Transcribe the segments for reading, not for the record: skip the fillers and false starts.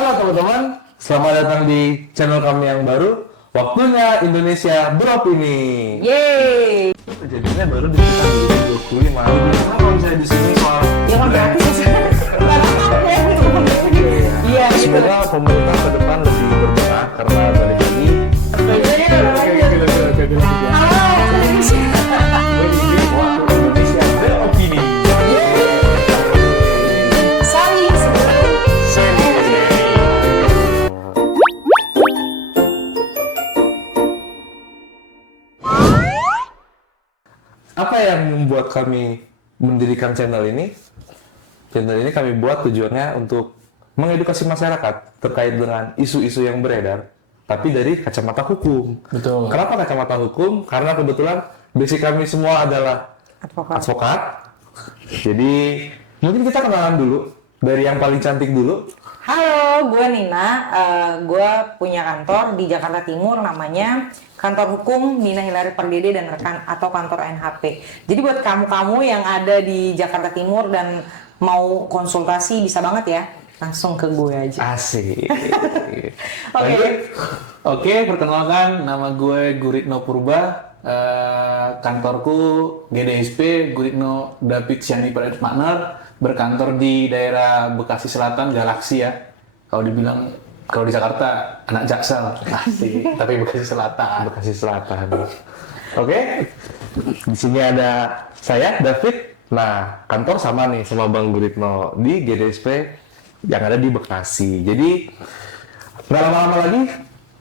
Halo teman-teman, selamat datang di channel kami yang baru. Waktunya Indonesia beropini. Yeay. Jadinya baru di kita 2025. Biasanya kalau misalnya di sini soal Ya kan gratis. Iya, gitu. semoga pemerintah ke depan lebih berbenah karena balik lagi. Halo, Indonesia. Waktu Indonesia beropini. Saling sebelum Apa yang membuat kami mendirikan channel ini? Channel ini kami buat tujuannya untuk mengedukasi masyarakat terkait dengan isu-isu yang beredar, tapi dari kacamata hukum. Betul. Kenapa kacamata hukum? Karena kebetulan basic kami semua adalah advokat. Jadi mungkin kita kenalan dulu dari yang paling cantik dulu. Halo, gue Nina. Gue punya kantor di Jakarta Timur, namanya Kantor Hukum Nina Hilary Pardede dan Rekan atau kantor NHP. Jadi buat kamu-kamu yang ada di Jakarta Timur dan mau konsultasi bisa banget ya, langsung ke gue aja. Asik. Oke, perkenalkan nama gue Guritno Purba. Kantorku GDSP Guritno David Syani Private Partner, berkantor di daerah Bekasi Selatan, Galaksi ya. Kalau di Jakarta anak Jaksel, asik. Tapi Bekasi Selatan. Bekasi Selatan. Oke. Di sini ada saya David. Nah, kantor sama nih sama Bang Guritno di GDSP yang ada di Bekasi. Jadi nggak lama-lama lagi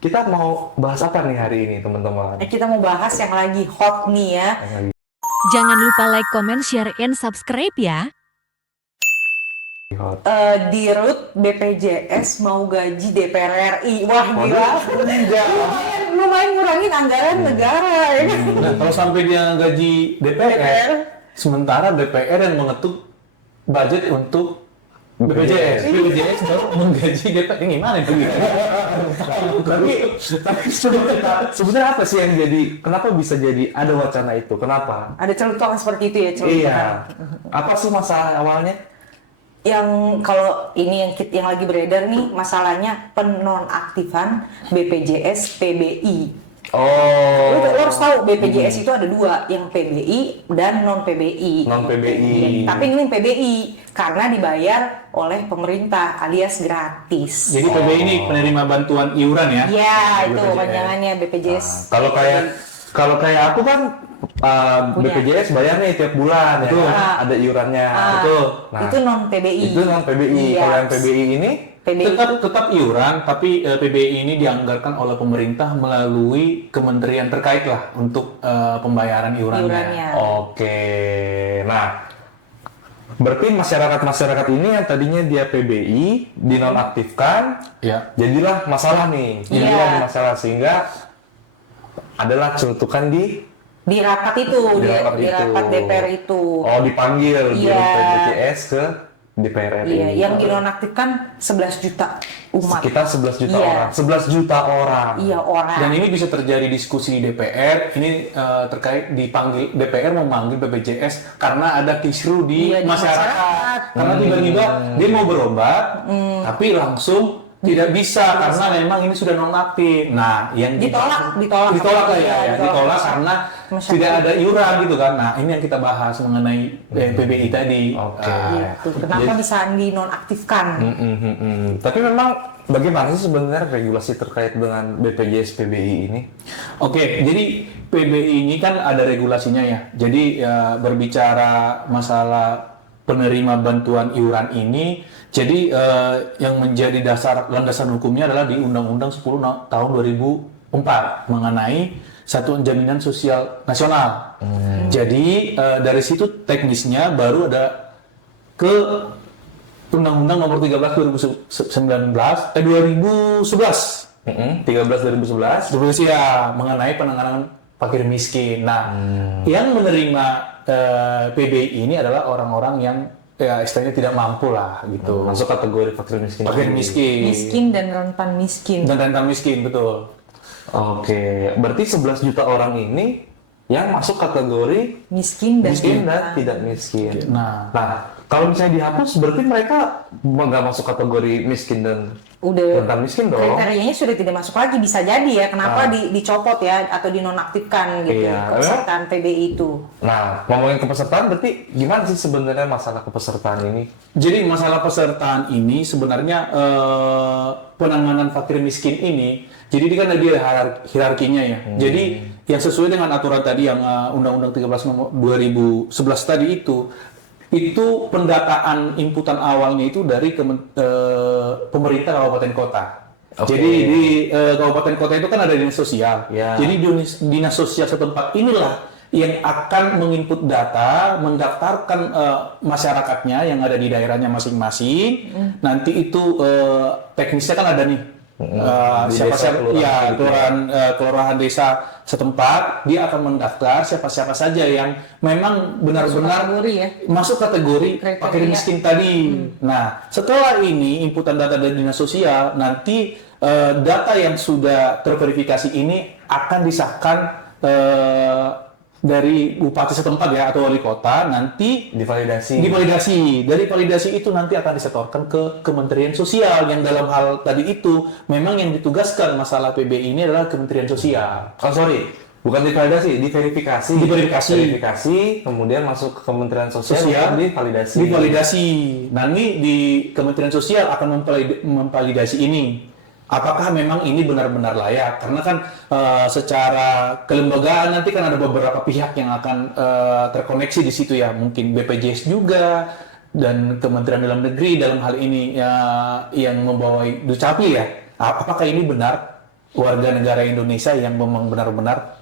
kita mau bahas apa nih hari ini teman-teman? Kita mau bahas yang lagi hot nih ya. Jangan lupa like, comment, share, and subscribe ya. Di RUT BPJS mau gaji DPR RI. Wah, gila. Lumayan ngurangin anggaran negara ya kan. Nah, kalau sampai dia gaji DPR, sementara DPR yang mengetuk budget untuk BPJS baru menggaji DPR, ini gimana itu? Tapi sebenarnya apa sih yang jadi? Kenapa bisa jadi ada wacana itu? Kenapa? Ada celutukan seperti itu ya, celutukan. Iya. Apa sih masalah awalnya? Yang kalau ini yang lagi beredar nih, masalahnya penonaktifan BPJS PBI. Oh. Lo harus tahu BPJS itu ada dua, yang PBI dan non PBI. Non PBI. Tapi ini PBI karena dibayar oleh pemerintah alias gratis. Jadi PBI ini penerima bantuan iuran ya? Iya, itu BPJS. panjangannya BPJS. Kalau kayak aku kan Punya. BPJS bayar nih tiap bulan, ya Betul. kan? Ada iurannya. Betul. Nah, Itu non PBI. itu non PBI. Iya. Kalau yang PBI ini PBI Tetap iuran, tapi PBI ini dianggarkan oleh pemerintah melalui kementerian terkait lah untuk pembayaran iurannya. iurannya. Oke. Nah, berarti masyarakat ini yang tadinya dia PBI dinonaktifkan, Ya. jadilah masalah nih. Iya. Jadilah masalah sehingga adalah celutukan di Di rapat DPR itu. Oh, dipanggil Iya. dari BPJS ke DPR RI. Iya, yang dinonaktifkan 11 juta umat. Sekitar 11 juta Iya. orang. 11 juta orang. Iya, orang. Dan ini bisa terjadi diskusi di DPR, ini terkait dipanggil DPR memanggil BPJS karena ada kisru di Iya, di masyarakat. masyarakat. Karena tiba-tiba dia mau berobat, tapi langsung tidak bisa karena memang ini sudah nonaktif. Nah, yang Ditolak lah ya, ditolak karena Masyarakat. tidak ada iuran gitu kan. Nah, ini yang kita bahas mengenai PBI tadi. Oke. Gitu. Kenapa bisa dinonaktifkan? Tapi memang bagaimana sih sebenarnya regulasi terkait dengan BPJS PBI ini? Oke, jadi PBI ini kan ada regulasinya ya. Jadi ya, berbicara masalah penerima bantuan iuran ini, jadi yang menjadi landasan hukumnya adalah di Undang-Undang 10 tahun 2004 mengenai Satuan Jaminan Sosial Nasional. Jadi dari situ teknisnya baru ada ke Undang-Undang Nomor 13 2011 13 2011. ya mengenai penanganan fakir miskin. Nah, yang menerima PBI ini adalah orang-orang yang ya istilahnya tidak mampu lah gitu. Masuk kategori fakir miskin. Fakir miskin. Miskin dan rentan miskin. Dan rentan miskin, betul. Oke, berarti 11 juta orang ini yang masuk kategori Miskin dan miskin dan rentan. tidak miskin. Nah, Nah, Kalau misalnya dihapus, berarti mereka nggak masuk kategori miskin dan Udah rentan miskin dong. kriterianya sudah tidak masuk lagi, bisa jadi ya kenapa dicopot ya atau dinonaktifkan gitu Iya, kepesertaan PBI itu. Nah, ngomongin kepesertaan, berarti gimana sih sebenarnya masalah kepesertaan ini? Jadi masalah pesertaan ini sebenarnya penanganan fakir miskin ini, jadi ini kan ada hierarkinya ya. Jadi yang sesuai dengan aturan tadi yang Undang-Undang 13 nomor 2011 tadi itu pendataan inputan awalnya itu dari pemerintah kabupaten kota. Oke. Jadi di kabupaten kota itu kan ada dinas sosial. Ya. Jadi dinas sosial setempat inilah yang akan menginput data, mendaftarkan masyarakatnya yang ada di daerahnya masing-masing. Nanti itu teknisnya kan ada nih. Di Siapa desa, kelurahan ya gitu kelurahan desa setempat, dia akan mendaftar siapa-siapa saja yang memang benar-benar Kategori ya. masuk kategori Kriteria. fakir miskin tadi. Nah, setelah ini inputan data dari dinas sosial, nanti data yang sudah terverifikasi ini akan disahkan dari bupati setempat ya atau wali kota, nanti Divalidasi. Dari validasi itu nanti akan disetorkan ke Kementerian Sosial, yang dalam hal tadi itu memang yang ditugaskan masalah PBI ini adalah Kementerian Sosial. Oh sorry, bukan divalidasi, diverifikasi. Diverifikasi, kemudian masuk ke Kementerian Sosial, untuk divalidasi. Divalidasi. Nah, ini di Kementerian Sosial akan memvalidasi ini. Apakah memang ini benar-benar layak? Karena kan secara kelembagaan nanti kan ada beberapa pihak yang akan terkoneksi di situ ya. Mungkin BPJS juga dan Kementerian Dalam Negeri dalam hal ini yang membawai Dukcapil ya. Apakah ini benar warga negara Indonesia yang memang benar-benar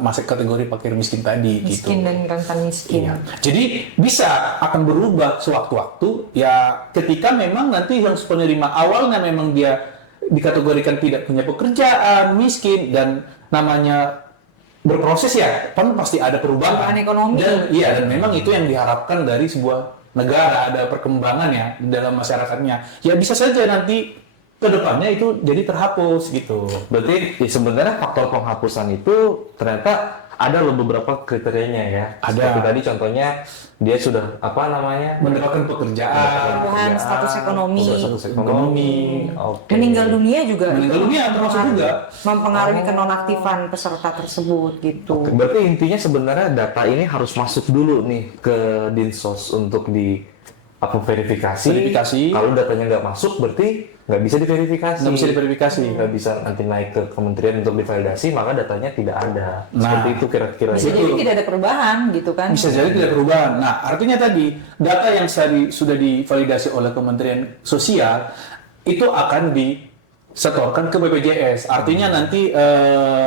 masuk kategori fakir miskin tadi Miskin gitu. dan rentan miskin. Iya. Jadi bisa akan berubah sewaktu-waktu ya ketika memang nanti yang penerima awalnya memang dia dikategorikan tidak punya pekerjaan, miskin, dan namanya berproses ya, kan pasti ada perubahan. Perubahan ekonomi. Dan memang itu yang diharapkan dari sebuah negara, ada perkembangan ya dalam masyarakatnya. Ya bisa saja nanti ke depannya itu jadi terhapus gitu. Berarti ya sebenarnya faktor penghapusan itu ternyata ada loh beberapa kriterianya ya. Ada. Seperti tadi contohnya dia sudah Mendapatkan pekerjaan, Perubahan status ekonomi. status ekonomi. Oke. Meninggal dunia juga. Meninggal dunia termasuk juga. Mempengaruhi kenonaktifan peserta tersebut gitu. Oke, berarti intinya sebenarnya data ini harus masuk dulu nih ke Dinsos untuk verifikasi. Kalau datanya nggak masuk, berarti nggak bisa diverifikasi. Nggak bisa diverifikasi. Nggak bisa nanti naik ke kementerian untuk divalidasi, maka datanya tidak ada. Nah, Seperti itu kira-kira. Bisa jadi tidak ada perubahan gitu kan. Bisa jadi tidak perubahan. Nah, artinya tadi data yang sudah divalidasi oleh Kementerian Sosial itu akan disetorkan ke BPJS. Artinya nanti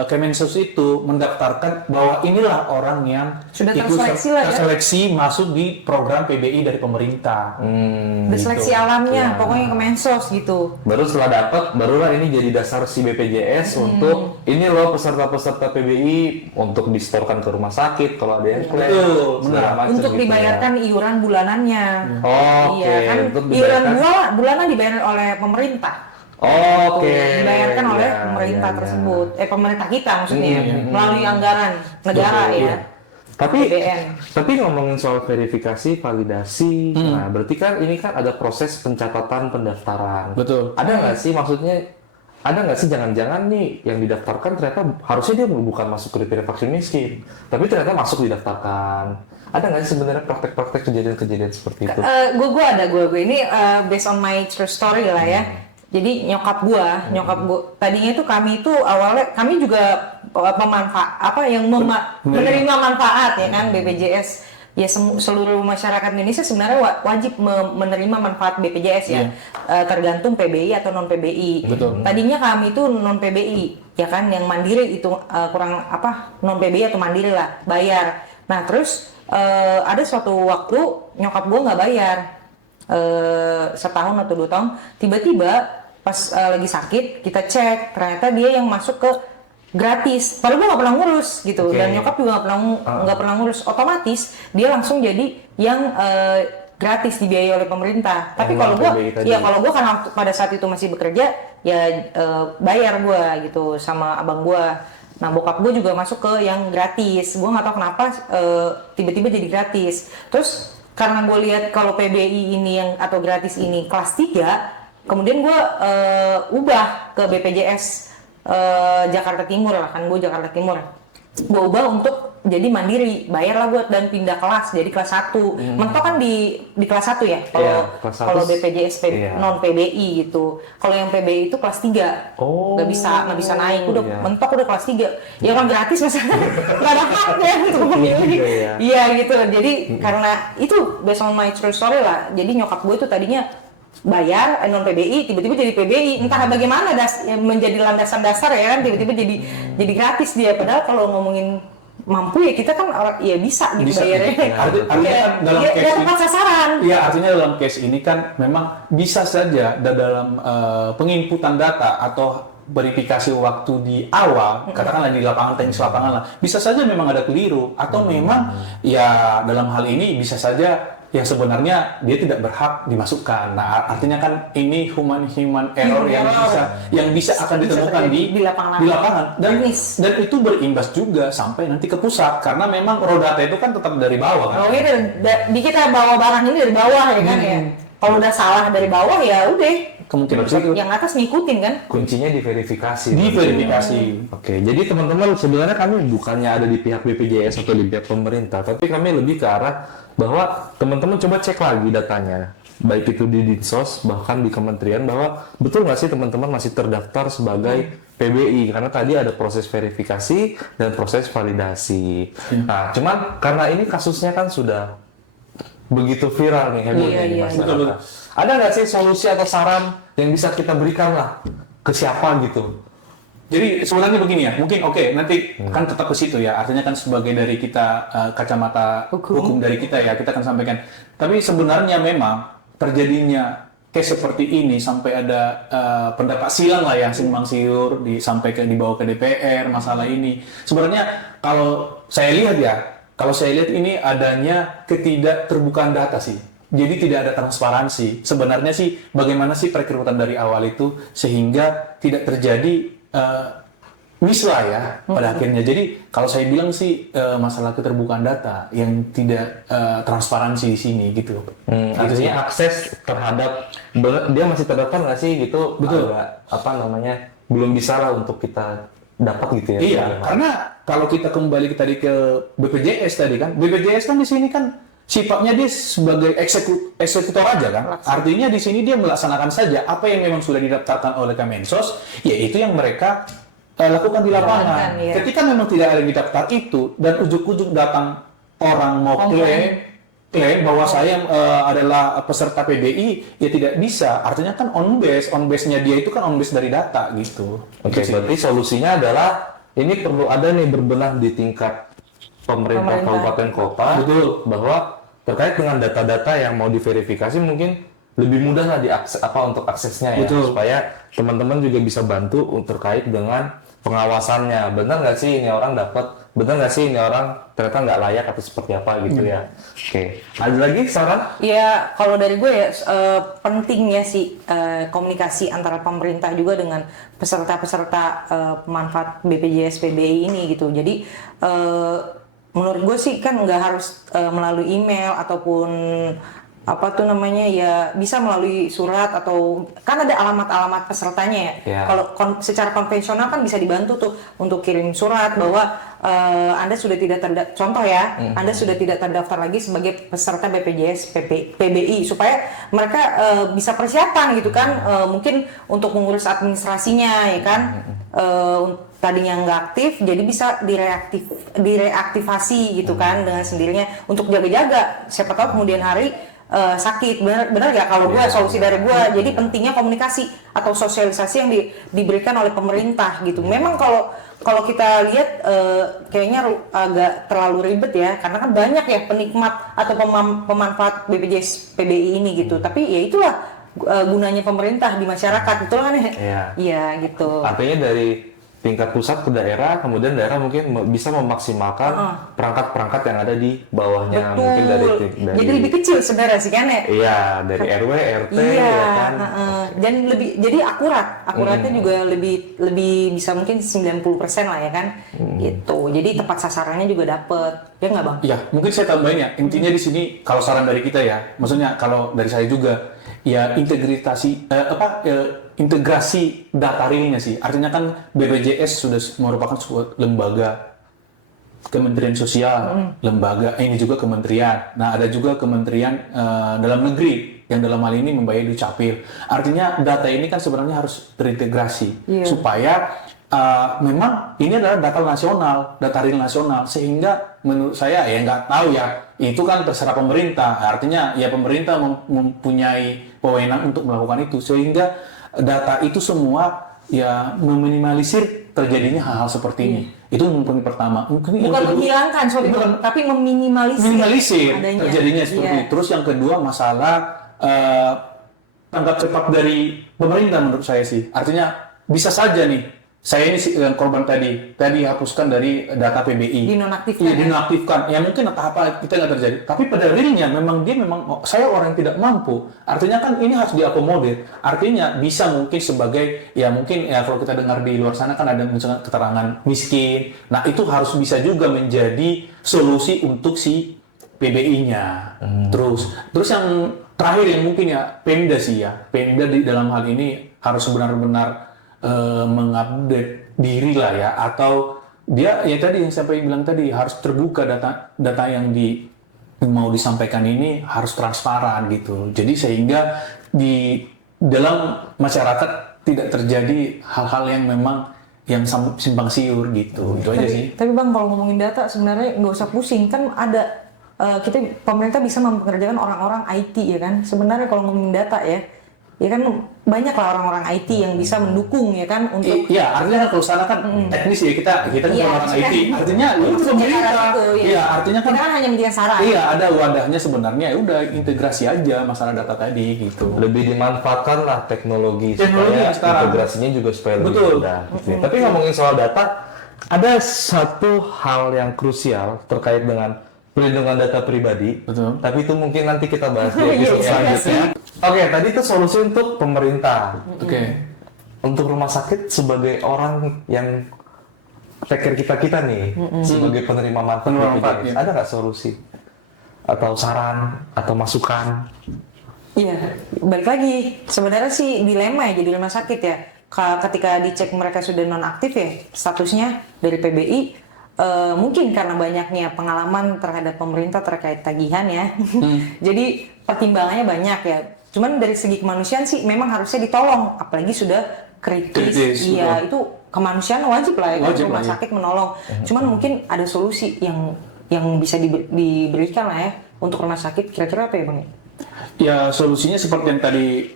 Kemensos itu mendaftarkan bahwa inilah orang yang Sudah ikut terseleksi lah ya. terseleksi masuk di program PBI dari pemerintah. Ada seleksi alamnya, pokoknya Kemensos gitu. Baru setelah dapat, barulah ini jadi dasar si BPJS untuk ini loh peserta-peserta PBI untuk disetorkan ke rumah sakit kalau ada yang klaim. Betul, segala benar. macam Untuk gitu dibayarkan iuran bulanannya. Oke, Iya kan, untuk iuran dibayarkan. bulanan dibayar oleh pemerintah. Oke. Dibayarkan oleh Ya, pemerintah ya, ya. tersebut. Pemerintah kita maksudnya melalui anggaran negara Betul, ya. iya. Tapi APBN. tapi ngomongin soal verifikasi, validasi, nah berarti kan ini kan ada proses pencatatan pendaftaran. Betul. Ada nggak sih maksudnya? Ada nggak sih jangan-jangan nih yang didaftarkan ternyata harusnya dia bukan masuk kriteria vaksin miskin, tapi ternyata masuk didaftarkan. Ada nggak sih sebenarnya praktek-praktek kejadian-kejadian seperti itu? Gue ini based on my true story lah ya. Jadi nyokap gua tadinya itu kami itu awalnya kami juga menerima manfaat ya kan BPJS ya seluruh masyarakat Indonesia sebenarnya wajib menerima manfaat BPJS ya. Tergantung PBI atau non PBI. Betul. Tadinya kami itu non PBI ya kan yang mandiri itu kurang non PBI atau mandiri lah bayar. Nah terus ada suatu waktu nyokap gua nggak bayar setahun atau 2 tahun tiba-tiba pas lagi sakit kita cek ternyata dia yang masuk ke gratis padahal gue nggak pernah ngurus gitu dan nyokap juga nggak pernah ngurus otomatis dia langsung jadi yang gratis dibiayai oleh pemerintah tapi kalau gue karena pada saat itu masih bekerja ya bayar gue gitu sama abang gue. Nah bokap gue juga masuk ke yang gratis gue nggak tahu kenapa tiba-tiba jadi gratis terus karena gue lihat kalau PBI ini yang atau gratis ini kelas 3, kemudian gue ubah ke BPJS Jakarta Timur lah, kan gue Jakarta Timur. Gue ubah untuk jadi mandiri, bayarlah gue dan pindah kelas jadi kelas 1. Mentok kan di kelas 1 ya. Kalau BPJS non PBI gitu. Kalau yang PBI itu kelas 3. Nggak bisa naik. Udah mentok udah kelas 3. Ya kan gratis misalnya. Nggak ada haknya untuk memilih. Iya gitu. Jadi karena itu based on my true story lah. Jadi nyokap gue itu tadinya bayar non PBI, tiba-tiba jadi PBI, entah bagaimana menjadi landasan dasar ya kan, tiba-tiba jadi gratis dia. Padahal kalau ngomongin mampu ya kita kan ya bisa gitu bayarnya. Artinya kan dalam case ini, tepat sasaran. Iya, artinya dalam case ini kan memang bisa saja dalam penginputan data atau verifikasi waktu di awal, katakanlah di lapangan teknis lapangan lah, bisa saja memang ada keliru atau memang ya dalam hal ini bisa saja yang sebenarnya dia tidak berhak dimasukkan. Nah, artinya kan ini human error yang bisa akan ditemukan di lapangan. Dan itu berimbas juga sampai nanti ke pusat karena memang raw data itu kan tetap dari bawah kan. Oh gitu. Di kita bawa barang ini dari bawah ya kan ya. Kalau udah salah dari bawah ya udah. Kemungkinan yang atas ngikutin kan. Kuncinya diverifikasi. Oke, jadi teman-teman sebenarnya kami bukannya ada di pihak BPJS atau di pihak pemerintah, tapi kami lebih ke arah bahwa teman-teman coba cek lagi datanya, baik itu di Dinsos bahkan di kementerian, bahwa betul nggak sih teman-teman masih terdaftar sebagai PBI, karena tadi ada proses verifikasi dan proses validasi. Nah, cuman karena ini kasusnya kan sudah begitu viral nih, hebohnya di masyarakat. Ada nggak sih solusi atau saran yang bisa kita berikan lah ke siapa gitu? Jadi sebenarnya begini ya, mungkin nanti kan tetap ke situ ya, artinya kan sebagai dari kita kacamata hukum dari kita ya, kita akan sampaikan. Tapi sebenarnya memang terjadinya case seperti ini sampai ada pendapat silang lah yang simpang siur sampai dibawa ke DPR masalah ini. Sebenarnya kalau saya lihat ini adanya ketidakterbukaan data sih. Jadi tidak ada transparansi. Sebenarnya sih bagaimana sih perekrutan dari awal itu sehingga tidak terjadi mislah ya pada akhirnya. Jadi kalau saya bilang sih masalah keterbukaan data yang tidak transparansi di sini gitu. Artinya akses terhadap dia masih terdaftar nggak sih gitu? Betul. Belum bisa lah untuk kita dapat gitu ya. Iya, karena kalau kita kembali tadi ke BPJS tadi kan, BPJS kan di sini kan sifatnya dia sebagai eksekutor aja kan. Artinya di sini dia melaksanakan saja apa yang memang sudah didaftarkan oleh Kemensos, yaitu yang mereka lakukan di lapangan. Iya. Ketika memang tidak ada yang didaftar itu dan ujuk-ujuk datang orang mau klaim bahwa saya adalah peserta PBI, ya tidak bisa. Artinya kan on base-nya dia itu kan on base dari data gitu. Oke, berarti solusinya adalah ini perlu ada nih berbenah di tingkat pemerintah kabupaten kota, betul, bahwa terkait dengan data-data yang mau diverifikasi mungkin lebih mudah lah untuk aksesnya ya, supaya teman-teman juga bisa bantu terkait dengan pengawasannya. Benar nggak sih ini orang dapat, benar nggak sih ini orang ternyata nggak layak atau seperti apa gitu ya. Oke, ada lagi saran? Ya kalau dari gue ya pentingnya sih komunikasi antara pemerintah juga dengan peserta-peserta pemanfaat BPJS PBI ini gitu. Jadi menurut gue sih kan nggak harus melalui email ataupun ya bisa melalui surat atau kan ada alamat-alamat pesertanya ya. Kalau secara konvensional kan bisa dibantu tuh untuk kirim surat bahwa Anda sudah tidak contoh ya, Anda sudah tidak terdaftar lagi sebagai peserta BPJS PBI supaya mereka bisa persiapan gitu kan, mungkin untuk mengurus administrasinya ya kan. Tadinya nggak aktif, jadi bisa direaktivasi gitu kan dengan sendirinya untuk jaga-jaga. Siapa tahu kemudian hari sakit, benar ya kalau gue solusi dari gue. Jadi pentingnya komunikasi atau sosialisasi yang diberikan oleh pemerintah gitu. Memang kalau kita lihat kayaknya agak terlalu ribet ya, karena kan banyak ya penikmat atau pemanfaat BPJS PBI ini gitu. Tapi ya itulah gunanya pemerintah di masyarakat, betul kan ya? Iya gitu. Artinya dari tingkat pusat ke daerah, kemudian daerah mungkin bisa memaksimalkan perangkat-perangkat yang ada di bawahnya. Betul. Mungkin dari jadi lebih kecil sebenarnya sih kan ya? Iya, dari RW, RT ya kan. Dan jadi akuratnya juga lebih bisa mungkin 90% lah ya kan. Gitu. Jadi tepat sasarannya juga dapet. Ya nggak Bang? Ya, mungkin saya tambahin ya. Intinya di sini kalau saran dari kita ya, maksudnya kalau dari saya juga ya integrasi data realnya sih. Artinya kan BPJS sudah merupakan suatu lembaga, Kementerian Sosial, lembaga ini juga kementerian. Nah, ada juga Kementerian Dalam Negeri yang dalam hal ini membayar Dukcapil. Artinya data ini kan sebenarnya harus terintegrasi supaya memang ini adalah data nasional, data real nasional, sehingga menurut saya ya nggak tahu ya, itu kan terserah pemerintah. Artinya ya pemerintah mempunyai wewenang untuk melakukan itu, sehingga data itu semua ya meminimalisir terjadinya hal-hal seperti ini. Itu mungkin pertama. Mungkin yang Bukan kedua- menghilangkan, sorry, bukan- tapi meminimalisir minimalisir terjadinya seperti Iya. itu. Terus yang kedua masalah tanggap cepat dari pemerintah menurut saya sih. Artinya bisa saja nih, saya ini korban tadi hapuskan dari data PBI. Dinonaktifkan, Iya, ya? dinonaktifkan. Ya mungkin apa kita nggak terjadi. Tapi pada realnya memang saya orang yang tidak mampu. Artinya kan ini harus diakomodir. Artinya bisa mungkin sebagai ya mungkin ya kalau kita dengar di luar sana kan ada misalnya keterangan miskin. Nah itu harus bisa juga menjadi solusi untuk si PBI-nya. Terus yang terakhir yang mungkin ya Pemda sih ya. Pemda di dalam hal ini harus benar-benar mengupdate diri lah ya, atau dia ya tadi yang saya bilang tadi harus terbuka data yang mau disampaikan ini harus transparan gitu. Jadi sehingga di dalam masyarakat tidak terjadi hal-hal yang memang yang simpang siur gitu. Itu aja sih. Tapi Bang, kalau ngomongin data sebenarnya nggak usah pusing, kan ada pemerintah bisa mempekerjakan orang-orang IT ya kan. Sebenarnya kalau ngomongin data ya kan banyak lah orang-orang IT yang bisa mendukung ya kan untuk Iya, artinya kan kalau sana kan teknis ya kita kan Iya, orang maksudnya- IT. Artinya itu maksudnya pemerintah. arah itu, ya. Iya, artinya kan kita kan hanya menjadi saran. iya ada wadahnya sebenarnya, ya udah integrasi aja masalah data tadi gitu. Lebih dimanfaatkan lah teknologi Teknologi supaya sekarang. integrasinya juga supaya lebih Betul. mudah. Gitu ya. Tapi ngomongin soal data, ada satu hal yang krusial terkait dengan perlindungan data pribadi. Betul. Tapi itu mungkin nanti kita bahas di Iya, episode iya, selanjutnya. Oke, tadi itu solusi untuk pemerintah. Oke. Untuk rumah sakit sebagai orang yang take care kita nih, sebagai penerima manfaat Penerima manfaat, BPJS, ya. ada nggak solusi? Atau saran, atau masukan? Iya, balik lagi. Sebenarnya sih dilema ya jadi rumah sakit ya. Ketika dicek mereka sudah nonaktif ya statusnya dari PBI, mungkin karena banyaknya pengalaman terhadap pemerintah terkait tagihan ya. Jadi pertimbangannya banyak ya. Cuman dari segi kemanusiaan sih memang harusnya ditolong, apalagi sudah kritis. Kritis, Iya, itu kemanusiaan wajib lah ya kan Wajib rumah lah, ya. sakit menolong. Cuman mungkin ada solusi yang bisa diberikan lah ya untuk rumah sakit. Kira-kira apa ya Bang? Ya solusinya seperti yang tadi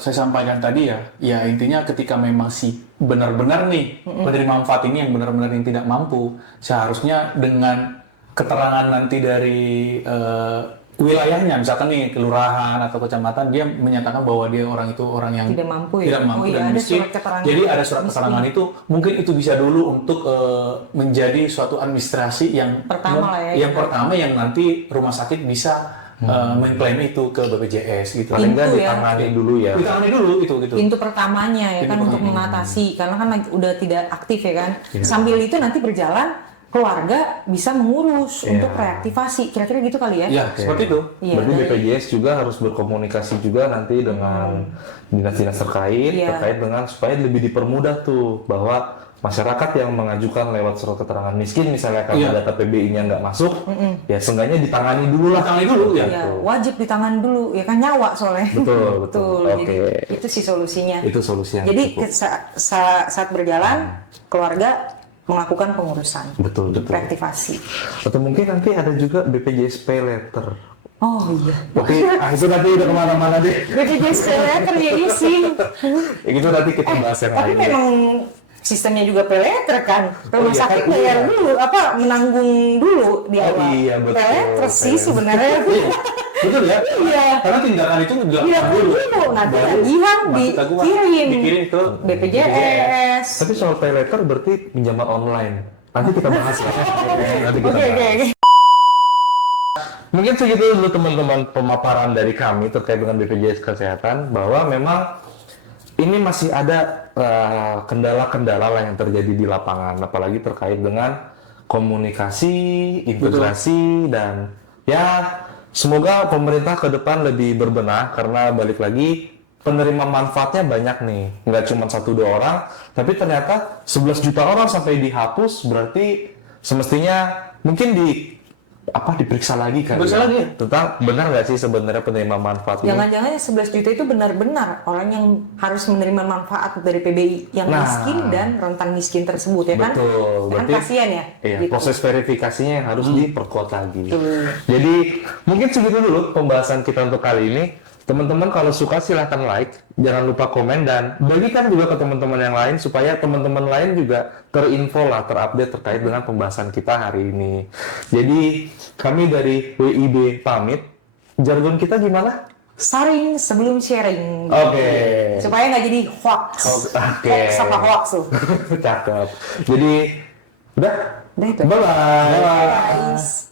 saya sampaikan tadi ya. Ya intinya ketika memang si benar-benar nih penerima manfaat ini yang benar-benar yang tidak mampu, seharusnya dengan keterangan nanti dari wilayahnya, misalkan nih kelurahan atau kecamatan, dia menyatakan bahwa dia orang itu orang yang Tidak mampu ya? tidak mampu Oh iya, dan ada miskin. surat keterangan Jadi ada surat miskin. keterangan itu mungkin itu bisa dulu untuk menjadi suatu administrasi yang Pertama lah ya, yang kita. pertama yang nanti rumah sakit bisa mengklaim itu ke BPJS gitu. Paling nggak Pintu ya. ditangani dulu ya. Ditangani dulu itu gitu. Pintu pertamanya ya Pintu kan untuk pertama. mengatasi karena kan udah tidak aktif ya kan. Sambil itu nanti berjalan keluarga bisa mengurus untuk reaktivasi. Kira-kira gitu kali ya. Ya, seperti itu. Iya, Berarti dari- BPJS juga harus berkomunikasi juga nanti dengan dinas-dinas terkait, Iya. terkait dengan supaya lebih dipermudah tuh bahwa masyarakat yang mengajukan lewat surat keterangan miskin misalnya karena Iya. data PBI-nya nggak masuk, ya seenggaknya ditangani dulu lah. Ditangani dulu ya. Iya, wajib di tangan dulu ya kan nyawa soalnya. Betul, betul. Jadi Oke. itu sih solusinya. Itu solusi yang Jadi cukup. saat berjalan keluarga melakukan pengurusan, Betul, betul. reaktivasi. Atau mungkin nanti ada juga BPJS Pay Letter. Oh iya. Oke, itu nanti udah kemana-mana deh. BPJS Paylater ya iya sih. Ya gitu nanti kita bahas yang Tapi lain. ya. memang sistemnya juga paylater kan. Rumah iya sakit kan, bayar iya. dulu, menanggung dulu di Oh, awal. iya, betul. Paylater sih Paylater. sebenarnya. Betul ya? Iya. Karena tindakan itu Iya dilakukan dulu. dulu, nanti Baru tagihan masuk tagihan, dikirim. dikirim ke BPJS. Tapi soal Pay Letter berarti pinjaman online. Nanti kita bahas ya. Nanti kita Oke bahas. oke oke. Mungkin segitu dulu teman-teman pemaparan dari kami terkait dengan BPJS Kesehatan bahwa memang ini masih ada kendala-kendala lah yang terjadi di lapangan, apalagi terkait dengan komunikasi, integrasi, dan ya semoga pemerintah ke depan lebih berbenah karena balik lagi penerima manfaatnya banyak nih, nggak cuma 1-2 orang, tapi ternyata 11 juta orang sampai dihapus, berarti semestinya mungkin diperiksa lagi kan? Diperiksa lagi ya? Tentang benar nggak sih sebenarnya penerima manfaat ini? Jangan-jangan yang 11 juta itu benar-benar orang yang harus menerima manfaat dari PBI yang Nah. miskin dan rentan miskin tersebut ya kan? Betul, Ya kan berarti kasihan ya. iya, gitu. proses verifikasinya yang harus diperkuat lagi. Betul. Jadi mungkin segitu dulu pembahasan kita untuk kali ini. Teman-teman kalau suka silahkan like, jangan lupa komen dan bagikan juga ke teman-teman yang lain supaya teman-teman lain juga terinfo lah, terupdate terkait dengan pembahasan kita hari ini. Jadi kami dari WIB pamit. Jargon kita gimana? Saring sebelum sharing. Oke. Supaya nggak jadi hoax. Oke. Hoax apa hoax tuh. Cakep. Jadi udah. Udah itu. Bye-bye. Guys.